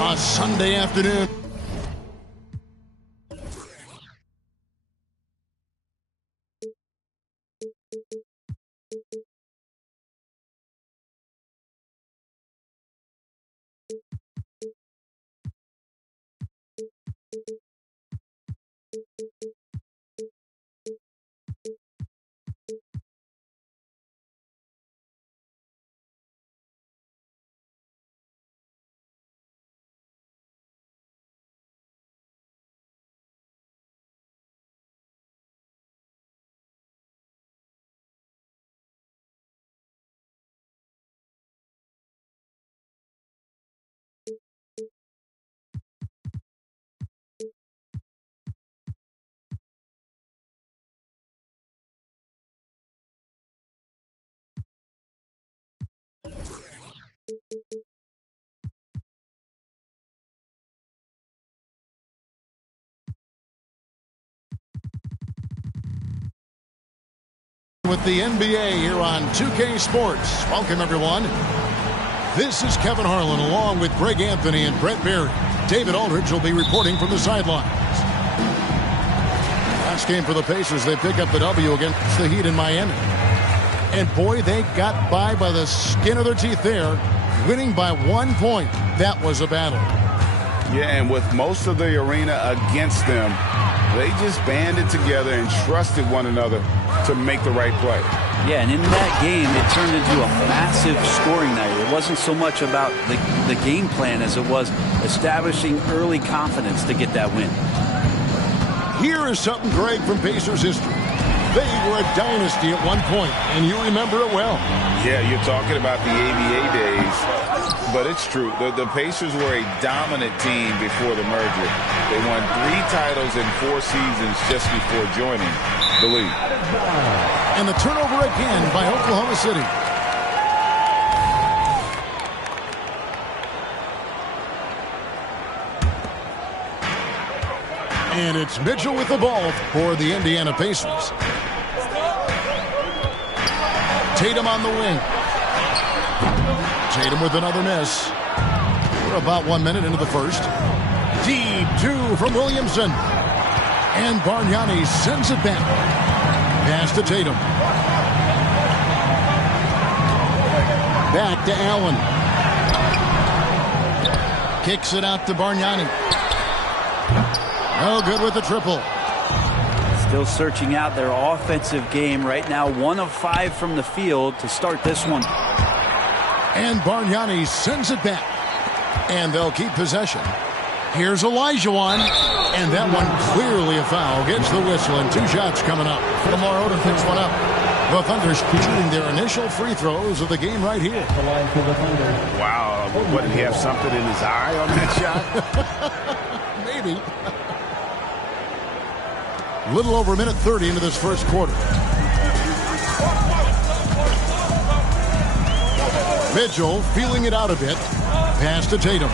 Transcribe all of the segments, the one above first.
a Sunday afternoon. With the NBA here on 2K Sports. Welcome, everyone. This is Kevin Harlan along with Greg Anthony and Brett Berry. David Aldridge will be reporting from the sidelines. Last game for the Pacers, they pick up the W against the Heat in Miami. And boy, they got by the skin of their teeth there, winning by 1 point. That was a battle. Yeah, and with most of the arena against them, they just banded together and trusted one another to make the right play. Yeah, and in that game, it turned into a massive scoring night. It wasn't so much about the game plan as it was establishing early confidence to get that win. Here is something, Greg, from Pacers history. They were a dynasty at one point, and you remember it well. Yeah, you're talking about the ABA days, but it's true. The Pacers were a dominant team before the merger. They won 3 titles in 4 seasons just before joining the league. And the turnover again by Oklahoma City. And it's Mitchell with the ball for the Indiana Pacers. Tatum on the wing. Tatum with another miss. We're about 1 minute into the first. Deep 2 from Williamson. And Bargnani sends it back. Pass to Tatum. Back to Allen. Kicks it out to Bargnani. No good with the triple. Still searching out their offensive game right now. 1 of 5 from the field to start this one. And Bargnani sends it back. And they'll keep possession. Here's Olajuwon. And that one clearly a foul. Gets the whistle and 2 shots coming up. Lamar Odom picks one up. The Thunder shooting their initial free throws of the game right here. Wow. What, did he have something in his eye on that shot? Maybe. A little over a minute 30 into this first quarter. Mitchell feeling it out a bit. Pass to Tatum.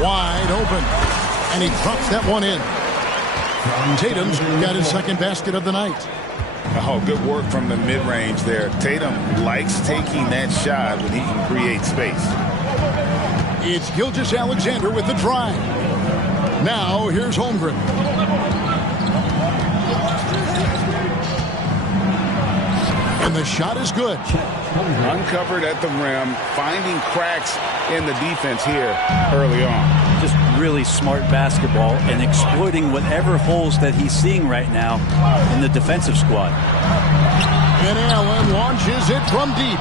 Wide open. And he drops that one in. Tatum's got his second basket of the night. Oh, good work from the mid-range there. Tatum likes taking that shot when he can create space. It's Gilgeous-Alexander with the drive. Now, here's Holmgren. And the shot is good. Uncovered at the rim, finding cracks in the defense here early on. Just really smart basketball and exploiting whatever holes that he's seeing right now in the defensive squad. And Allen launches it from deep.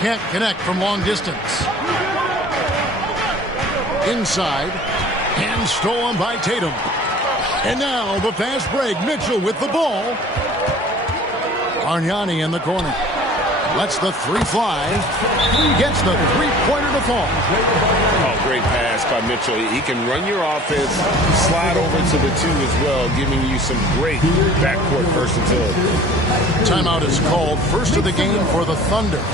Can't connect from long distance. Inside. And stolen by Tatum. And now the fast break. Mitchell with the ball. Bargnani in the corner. Lets the 3 fly. Gets the 3-pointer to fall. Oh, great pass by Mitchell. He can run your offense, slide over to the 2 as well, giving you some great backcourt versatility. Timeout is called. First of the game for the Thunder.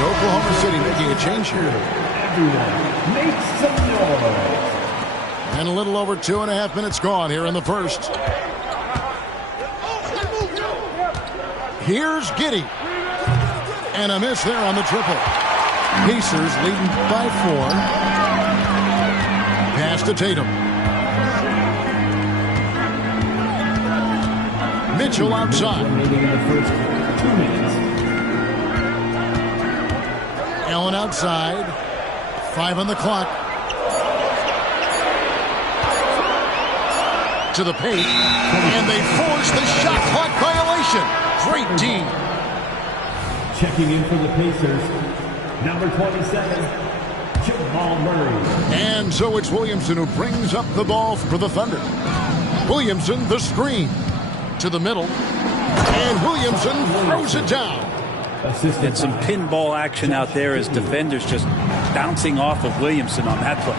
Oklahoma City making a change here. Everyone, make some noise. And a little over 2.5 minutes gone here in the first. Here's Giddey. And a miss there on the triple. Pacers leading by 4. Pass to Tatum. Mitchell outside. Allen outside. 5 on the clock. To the paint. And they force the shot clock violation. Great team. Checking in for the Pacers, number 27, Jamal Murray. And so it's Williamson who brings up the ball for the Thunder. Williamson, the screen. To the middle. And Williamson throws it down. And some pinball action out there as defenders just bouncing off of Williamson on that play.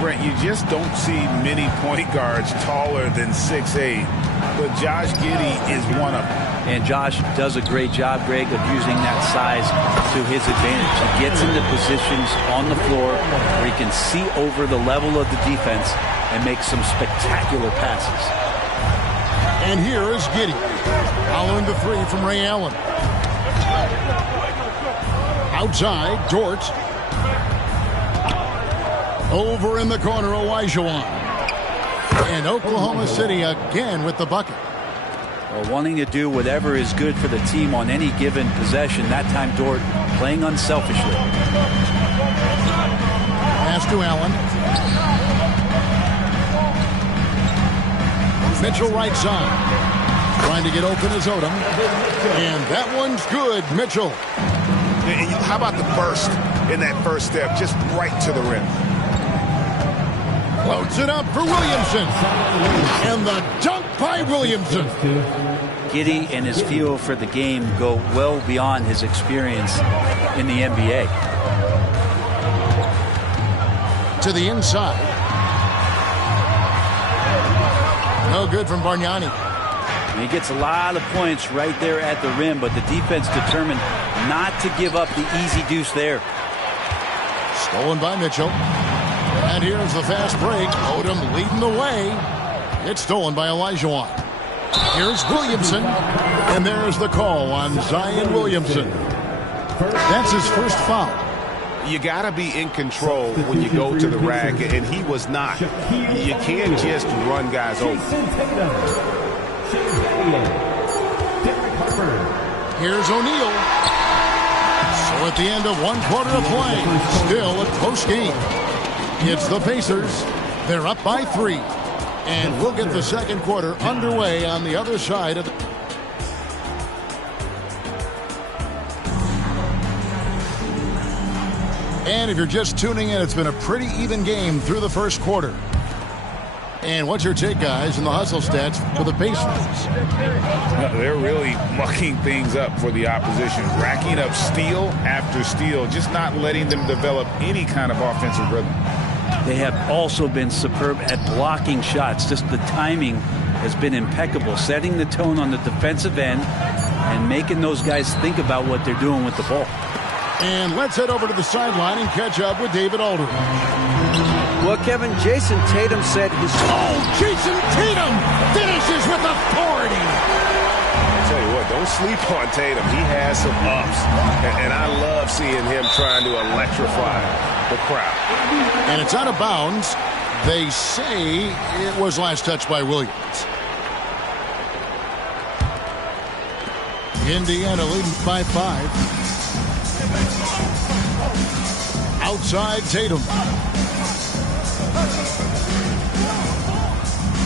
Brent, you just don't see many point guards taller than 6'8", but Josh Giddey is one of them. And Josh does a great job, Greg, of using that size to his advantage. He gets into positions on the floor where he can see over the level of the defense and make some spectacular passes. And here is Giddey. Following the 3 from Ray Allen. Outside, Dort. Over in the corner, Olajuwon. And Oklahoma City again with the bucket. Well, wanting to do whatever is good for the team on any given possession. That time, Dort playing unselfishly. Pass to Allen. Mitchell right side. Trying to get open is Odom. And that one's good, Mitchell. How about the burst in that first step? Just right to the rim. Floats it up for Williamson. And the dunk by Williamson. Giddey and his feel for the game go well beyond his experience in the NBA. To the inside. No good from Bargnani. And he gets a lot of points right there at the rim, but the defense determined not to give up the easy deuce there. Stolen by Mitchell. And here's the fast break. Odom leading the way. It's stolen by Olajuwon. Here's Williamson. And there's the call on Zion Williamson. That's his first foul. You got to be in control when you go to the rack, and he was not. You can't just run guys over. Here's O'Neal. So at the end of 1 quarter of play, still a close game. It's the Pacers. They're up by 3. And we'll get the second quarter underway on the other side of the... And if you're just tuning in, it's been a pretty even game through the first quarter. And what's your take, guys, in the hustle stats for the Pacers? They're really mucking things up for the opposition, racking up steal after steal, just not letting them develop any kind of offensive rhythm. They have also been superb at blocking shots. Just the timing has been impeccable, setting the tone on the defensive end and making those guys think about what they're doing with the ball. And let's head over to the sideline and catch up with David Aldridge. Well, Kevin, Jason Tatum said his... Oh, Jason Tatum finishes with authority. I'll tell you what, don't sleep on Tatum. He has some ups, and I love seeing him trying to electrify the crowd. And it's out of bounds. They say it was last touched by Williams. Indiana leading by 5. Outside Tatum.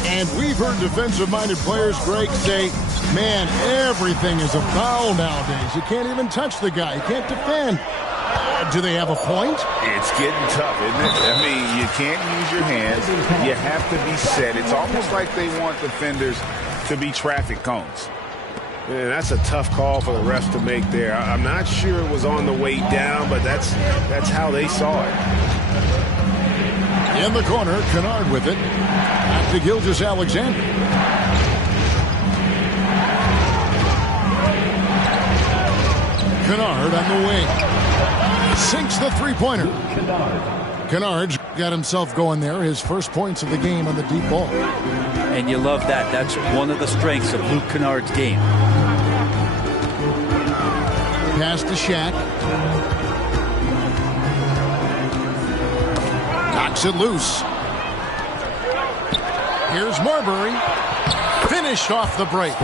And we've heard defensive-minded players, Greg, say, man, everything is a foul nowadays. You can't even touch the guy. You can't defend. Do they have a point? It's getting tough, isn't it? I mean, you can't use your hands. You have to be set. It's almost like they want defenders to be traffic cones. Man, that's a tough call for the refs to make there. I'm not sure it was on the way down, but that's how they saw it. In the corner, Kennard with it. Back to Gilgeous-Alexander. Kennard on the wing. Sinks the three-pointer. Kennard's got himself going there. His first points of the game on the deep ball. And you love that. That's one of the strengths of Luke Kennard's game. Pass to Shaq. Knocks it loose. Here's Marbury. Finished off the break.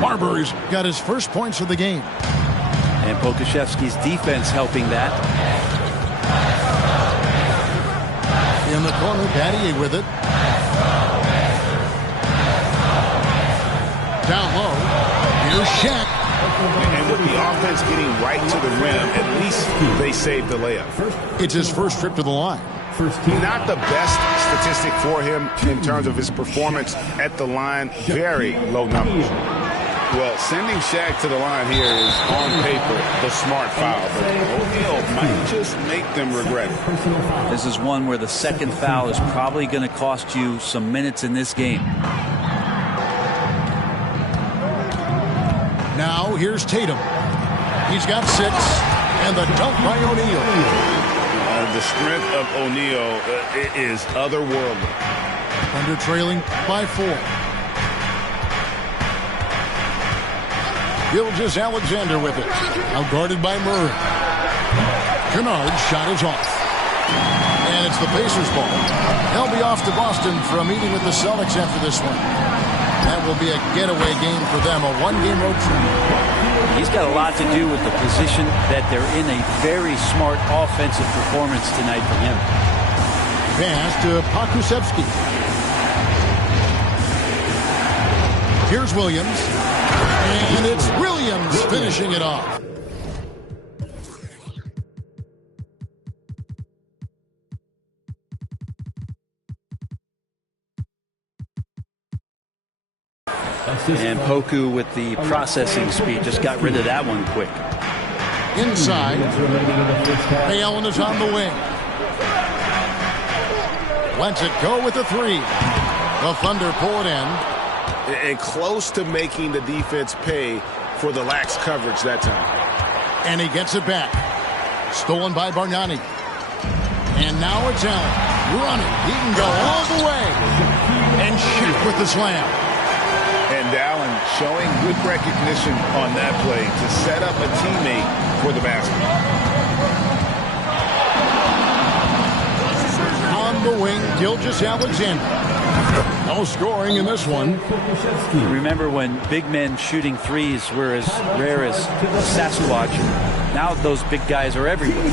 Marbury's got his first points of the game. And Pokuševski's defense helping that. In the corner, Battier with it. Down low. Here's Shaq. And with the offense getting right to the rim, at least they saved the layup. It's his first trip to the line. Not the best statistic for him in terms of his performance at the line. Very low numbers. Well, sending Shaq to the line here is on paper the smart foul, but O'Neal might just make them regret it. This is one where the second foul is probably going to cost you some minutes in this game. Now here's Tatum. He's got 6, and the dunk by O'Neal. The strength of O'Neal is otherworldly. Thunder trailing by 4. Gilgeous-Alexander with it. Now guarded by Murray. Kennard's shot is off. And it's the Pacers' ball. They'll be off to Boston for a meeting with the Celtics after this one. That will be a getaway game for them, a one-game road trip. He's got a lot to do with the position that they're in. A very smart offensive performance tonight for him. Pass to Pokusevski. Here's Williams. And it's Williams finishing it off. And Poku with the processing speed just got rid of that one quick. Inside. Ray Allen is on the wing. Lets it go with a 3. The Thunder pull it in. And close to making the defense pay for the lax coverage that time. And he gets it back. Stolen by Bargnani. And now it's Allen. Running. He can go all the way. And Shaq with the slam. And Allen showing good recognition on that play to set up a teammate for the basket. On the wing, Gilgeous-Alexander. No scoring in this one. Remember when big men shooting threes were as rare as Sasquatch? Now those big guys are everywhere.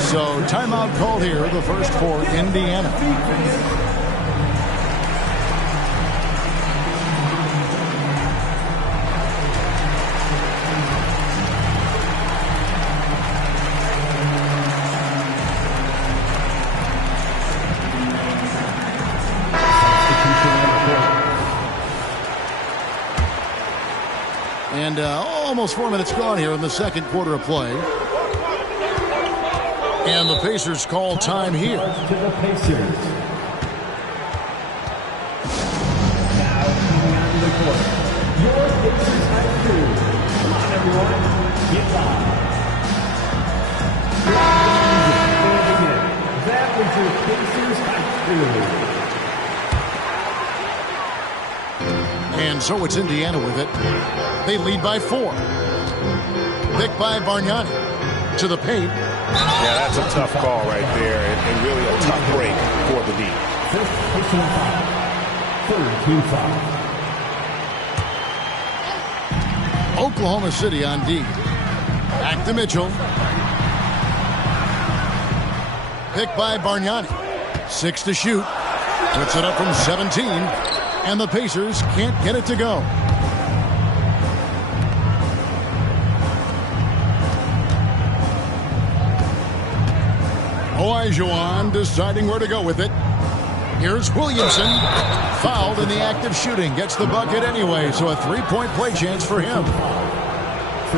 So timeout called here, the first for Indiana. And almost 4 minutes gone here in the second quarter of play. And the Pacers call time here. To the Pacers. Now coming onto the court, your Pacers High School. Come on, everyone, get live. That was your Pacers High School. And so it's Indiana with it. They lead by 4. Picked by Bargnani. To the paint. Yeah, that's a tough call right there, and really a tough break for the lead. First personal foul. Third team foul. Oklahoma City on D. Back to Mitchell. Picked by Bargnani. 6 to shoot. Puts it up from 17. And the Pacers can't get it to go. Olajuwon deciding where to go with it. Here's Williamson. Fouled in the act of shooting. Gets the bucket anyway, so a three-point play chance for him.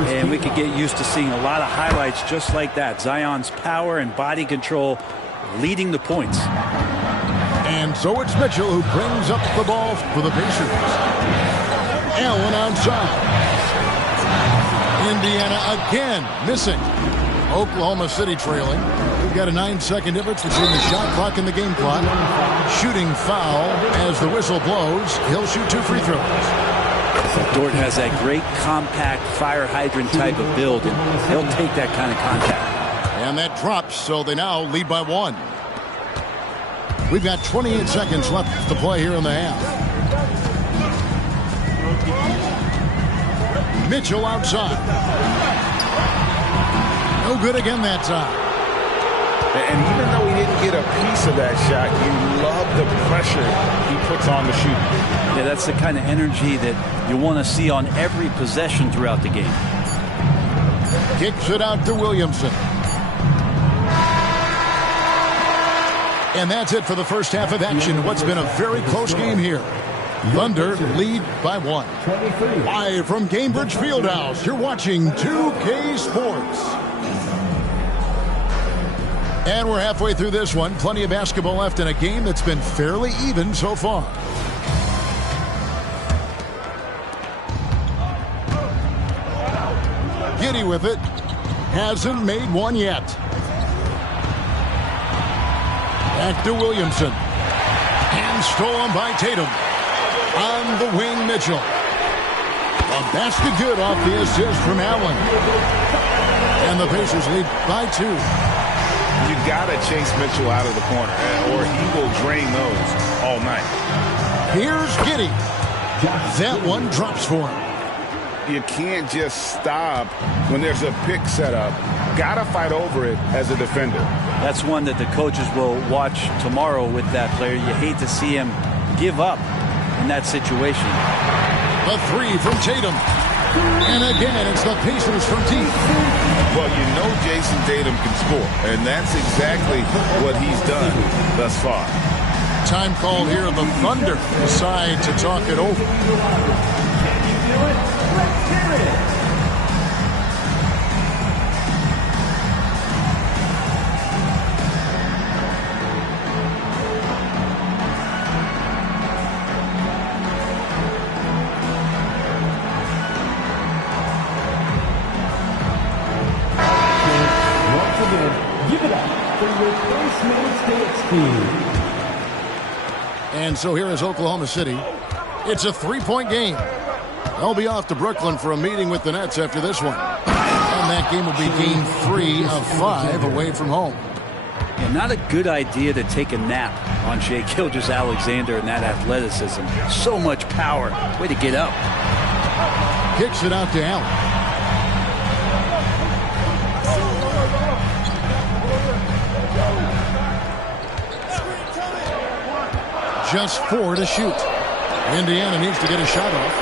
And we could get used to seeing a lot of highlights just like that. Zion's power and body control leading the points. And so it's Mitchell who brings up the ball for the Pacers. Allen outside. Indiana again missing. Oklahoma City trailing. We've got a 9-second difference between the shot clock and the game clock. Shooting foul as the whistle blows. He'll shoot 2 free throws. Dort has that great compact fire hydrant type of build, and he'll take that kind of contact. And that drops, so they now lead by 1. We've got 28 seconds left to play here in the half. Mitchell outside. No good again that time. And even though he didn't get a piece of that shot, you love the pressure he puts on the shooter. Yeah, that's the kind of energy that you want to see on every possession throughout the game. Kicks it out to Williamson. And that's it for the first half of action. What's been a very close game here. Thunder lead by 1. Live from Cambridge Fieldhouse, you're watching 2K Sports. And we're halfway through this one. Plenty of basketball left in a game that's been fairly even so far. Giddy with it. Hasn't made one yet. Back to Williamson. And stolen by Tatum. On the wing, Mitchell. A basket good off the assist from Allen. And the Pacers lead by 2. You got to chase Mitchell out of the corner, or he will drain those all night. Here's Giddy. That one drops for him. You can't just stop when there's a pick set up. Got to fight over it as a defender. That's one that the coaches will watch tomorrow with that player. You hate to see him give up in that situation. A 3 from Tatum. And again, it's the Pacers from deep. Well, you know Jason Tatum can score, and that's exactly what he's done thus far. Time called here. The Thunder decide to talk it over. And so here is Oklahoma City. It's a 3-point game. They'll be off to Brooklyn for a meeting with the Nets after this one. And that game will be game 3 of 5 away from home. Yeah, not a good idea to take a nap on Shai Gilgeous-Alexander and that athleticism. So much power. Way to get up. Kicks it out to Allen. Just 4 to shoot. Indiana needs to get a shot off.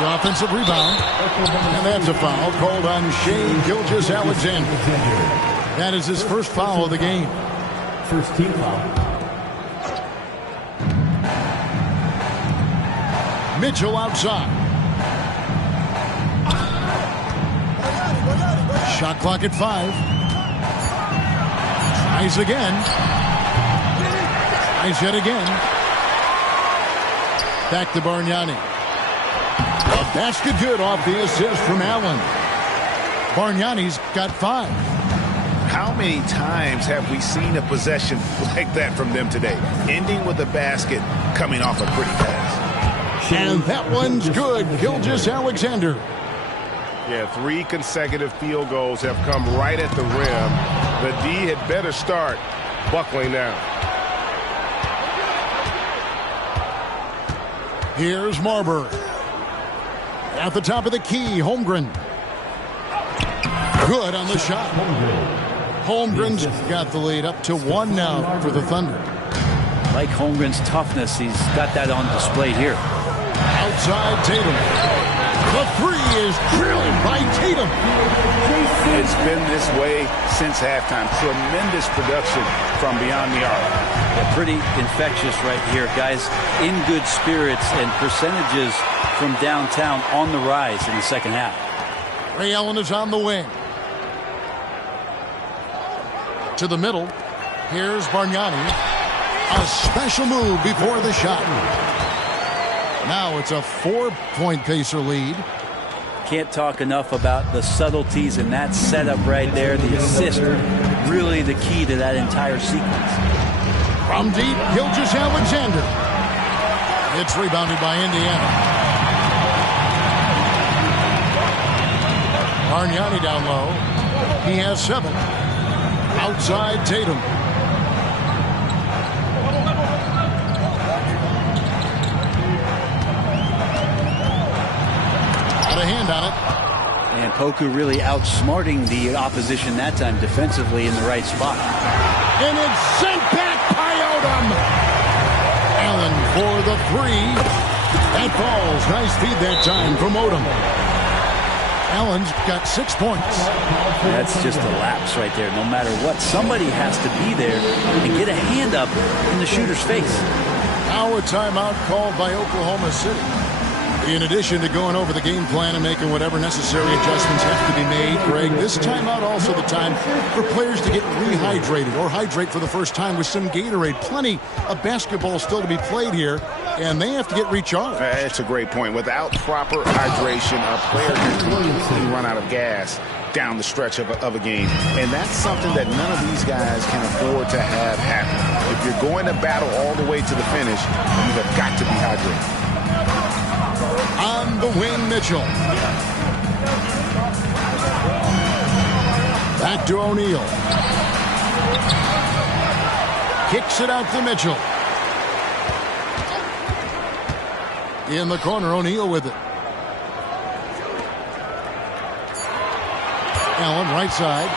The offensive rebound. And that's a foul called on Shai Gilgeous-Alexander. That is his first foul of the game. First team foul. Mitchell outside. Shot clock at 5. Tries again. Tries yet again. Back to Bargnani. A basket good off the assist from Allen. Bargnani's got 5. How many times have we seen a possession like that from them today? Ending with a basket, coming off a pretty pass. And that one's good. Gilgeous-Alexander. Yeah, 3 consecutive field goals have come right at the rim. The D had better start buckling down. Here's Marbury. At the top of the key, Holmgren. Good on the shot. Holmgren's got the lead up to 1 now for the Thunder. Like Holmgren's toughness, he's got that on display here. Outside Tatum. The 3 is drilled by Tatum. It's been this way since halftime. Tremendous production from beyond the arc. Yeah, pretty infectious right here, guys. In good spirits and percentages from downtown on the rise in the second half. Ray Allen is on the wing. To the middle. Here's Bargnani. A special move before the shot. Now it's a 4-point Pacer lead. Can't talk enough about the subtleties in that setup right there. The assist, really the key to that entire sequence. From deep, Gilgeous-Alexander. It's rebounded by Indiana. Bargnani down low. He has 7. Outside Tatum. Got a hand on it. And Poku really outsmarting the opposition that time defensively in the right spot. And it's sent back by Odom. Allen for the 3. That falls. Nice feed that time from Odom. Allen's got 6 points. That's just a lapse right there. No matter what, somebody has to be there and get a hand up in the shooter's face. Now a timeout called by Oklahoma City. In addition to going over the game plan and making whatever necessary adjustments have to be made, Greg, this timeout also the time for players to get rehydrated or hydrate for the first time with some Gatorade. Plenty of basketball still to be played here, and they have to get recharged. That's a great point. Without proper hydration, a player can completely run out of gas down the stretch of a game. And that's something that none of these guys can afford to have happen. If you're going to battle all the way to the finish, you have got to be hydrated. On the wing, Mitchell. Back to O'Neal. Kicks it out to Mitchell. In the corner, O'Neal with it. Allen, right side.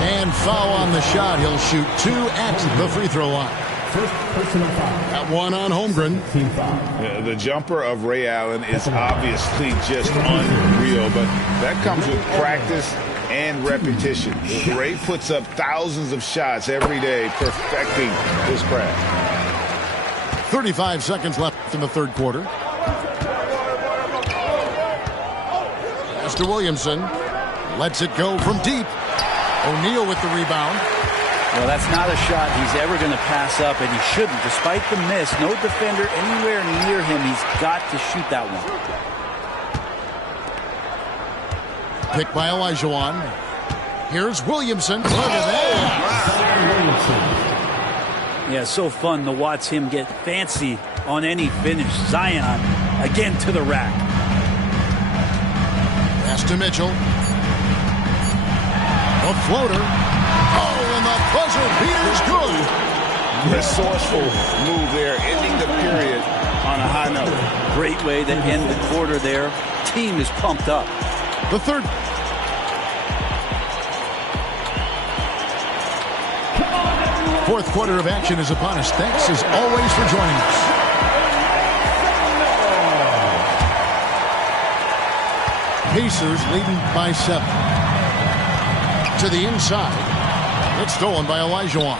And foul on the shot. He'll shoot 2 at the free throw line. First personal foul. That one on Holmgren. Team foul. The jumper of Ray Allen is obviously just unreal, but that comes with practice and repetition. Ray puts up thousands of shots every day, perfecting his craft. 35 seconds left in the third quarter. Pass to Williamson. Lets it go from deep. O'Neal with the rebound. Well, that's not a shot he's ever going to pass up, and he shouldn't. Despite the miss, no defender anywhere near him. He's got to shoot that one. Picked by Olajuwon. Here's Williamson. Look at that. Yeah, so fun to watch him get fancy on any finish. Zion, again to the rack. Pass to Mitchell. A floater. Oh, and the buzzer beater's good. Resourceful move there, ending the period on a high note. Great way to end the quarter there. Team is pumped up. The third. Fourth quarter of action is upon us. Thanks as always for joining us. Pacers leading by 7. To the inside. It's stolen by Olajuwon.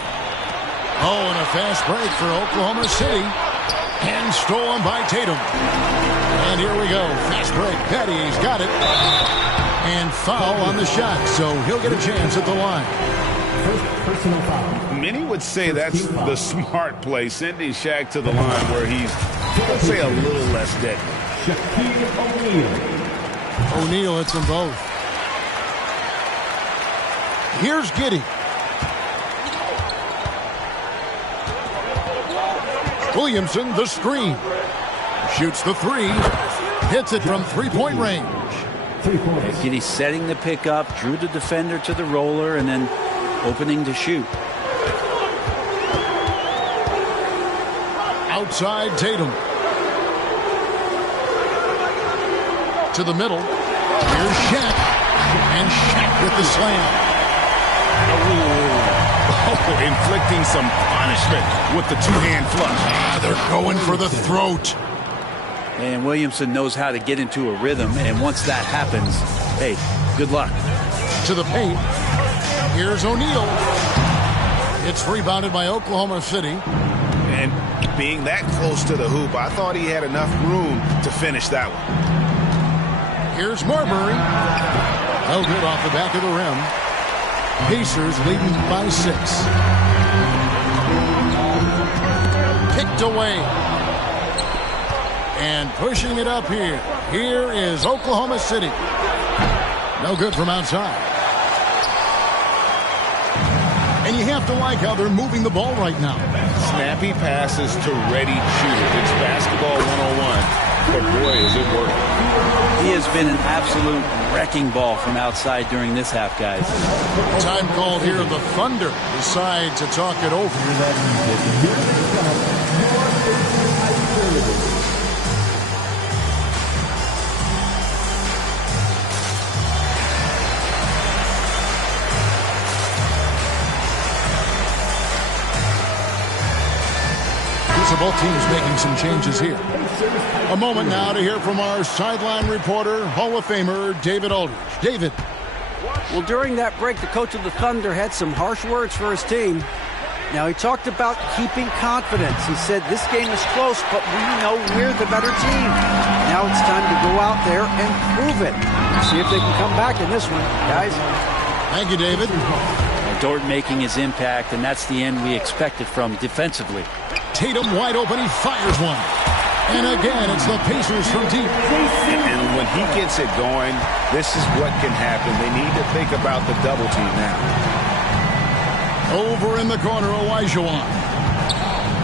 Oh, and a fast break for Oklahoma City. And stolen by Tatum. And here we go. Fast break. Petty's got it. And foul on the shot. So he'll get a chance at the line. First personal foul. Many would say that's the smart play, sending Shaq to the line where he's, let's say, a little less deadly. Shaquille O'Neal. O'Neal hits them both. Here's Giddey. Williamson, the screen. Shoots the 3. Hits it from three-point range. 3 points. Giddey setting the pick up, drew the defender to the roller, and then opening to shoot. Outside Tatum. To the middle. Here's Shaq. And Shaq with the slam. Oh, inflicting some punishment with the two-hand flush. They're going for the throat. And Williamson knows how to get into a rhythm, and once that happens, hey, good luck. To the paint. Here's O'Neal. It's rebounded by Oklahoma City. And being that close to the hoop, I thought he had enough room to finish that one. Here's Marbury. Oh, good off the back of the rim. Pacers leading by 6. Kicked away. And pushing it up here. Here is Oklahoma City. No good from outside. And you have to like how they're moving the ball right now. Snappy passes to ready shooters. It's basketball 101. But boy, is it working. He has been an absolute wrecking ball from outside during this half, guys. Time called here. The Thunder decide to talk it over. Both teams making some changes here. A moment now to hear from our sideline reporter, Hall of Famer David Aldridge. David. Well, during that break, the coach of the Thunder had some harsh words for his team. Now, he talked about keeping confidence. He said, this game is close, but we know we're the better team. Now it's time to go out there and prove it. See if they can come back in this one, guys. Thank you, David. Dort making his impact, and that's the end we expected from defensively. Tatum wide open, he fires one. And again, it's the Pacers from deep. And when he gets it going, this is what can happen. They need to think about the double team now. Over in the corner, Olajuwon.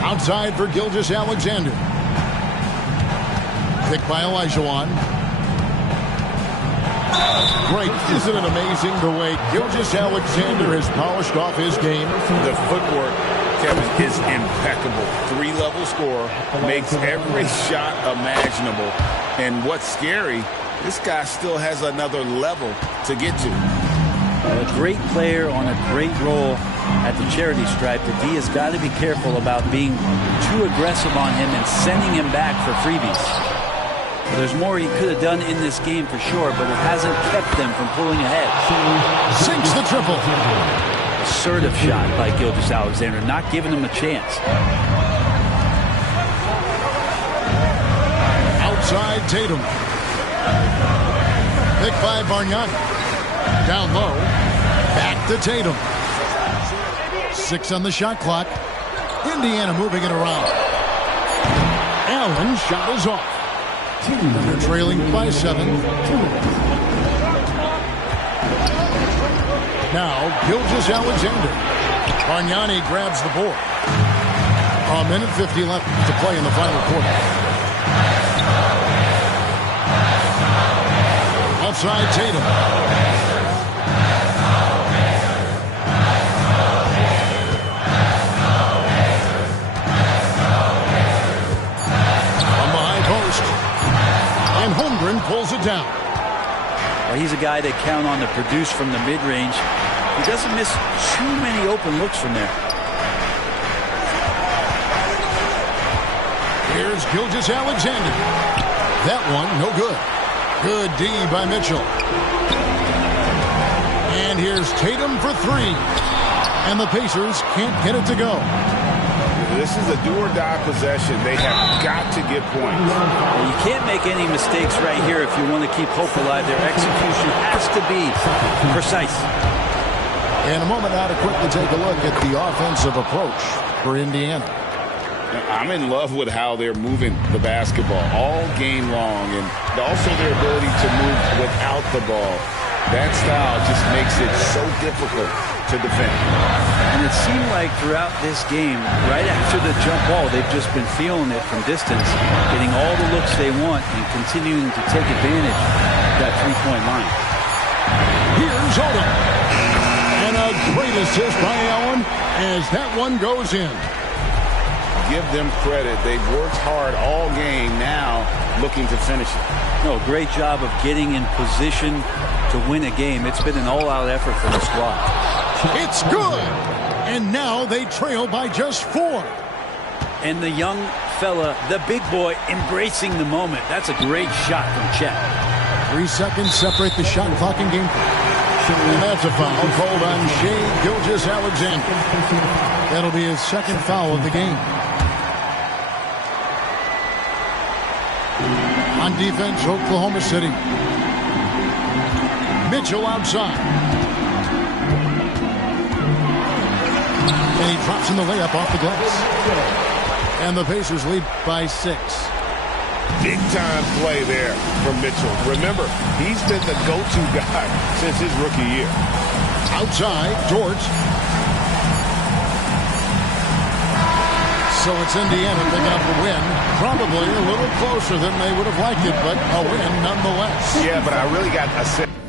Outside for Gilgeous-Alexander. Picked by Olajuwon. Great. Isn't it amazing the way Gilgeous-Alexander has polished off his game? The footwork, Kevin, is impeccable. Three-level scorer, makes every shot imaginable. And what's scary, this guy still has another level to get to. A great player on a great role at the charity stripe. The D has got to be careful about being too aggressive on him and sending him back for freebies. There's more he could have done in this game for sure, but it hasn't kept them from pulling ahead. Sinks the triple. Assertive shot by Gilgeous-Alexander, not giving him a chance. Outside Tatum. Picked by Bargnani. Down low. Back to Tatum. 6 on the shot clock. Indiana moving it around. Allen shot is off. They're trailing by 7. Now, Gilgeous-Alexander. Bargnani grabs the board. A minute 50 left to play in the final quarter. Outside Tatum. From the high post. And Holmgren pulls it down. Well, he's a guy they count on to produce from the mid-range. He doesn't miss too many open looks from there. Here's Gilgeous-Alexander. That one, no good. Good D by Mitchell. And here's Tatum for 3. And the Pacers can't get it to go. This is a do-or-die possession. They have got to get points. Well, you can't make any mistakes right here if you want to keep hope alive. Their execution has to be precise. In a moment now to quickly take a look at the offensive approach for Indiana. I'm in love with how they're moving the basketball all game long, and also their ability to move without the ball. That style just makes it so difficult to defend. And it seemed like throughout this game, right after the jump ball, they've just been feeling it from distance, getting all the looks they want and continuing to take advantage of that three-point line. Here's Odom. And a great assist by Allen as that one goes in. Give them credit. They've worked hard all game, now looking to finish it. No, great job of getting in position to win a game. It's been an all-out effort from the squad. It's good. And now they trail by just 4. And the young fella, the big boy, embracing the moment. That's a great shot from Chet. 3 seconds separate the shot clock and game clock. And that's a foul called on Shai Gilgeous-Alexander. That'll be his second foul of the game. On defense, Oklahoma City. Mitchell outside. And he drops in the layup off the glass. And the Pacers lead by 6. Big-time play there from Mitchell. Remember, he's been the go-to guy since his rookie year. Outside, George. So it's Indiana picking up the win. Probably a little closer than they would have liked it, but a win nonetheless. Yeah, but I really got a sense.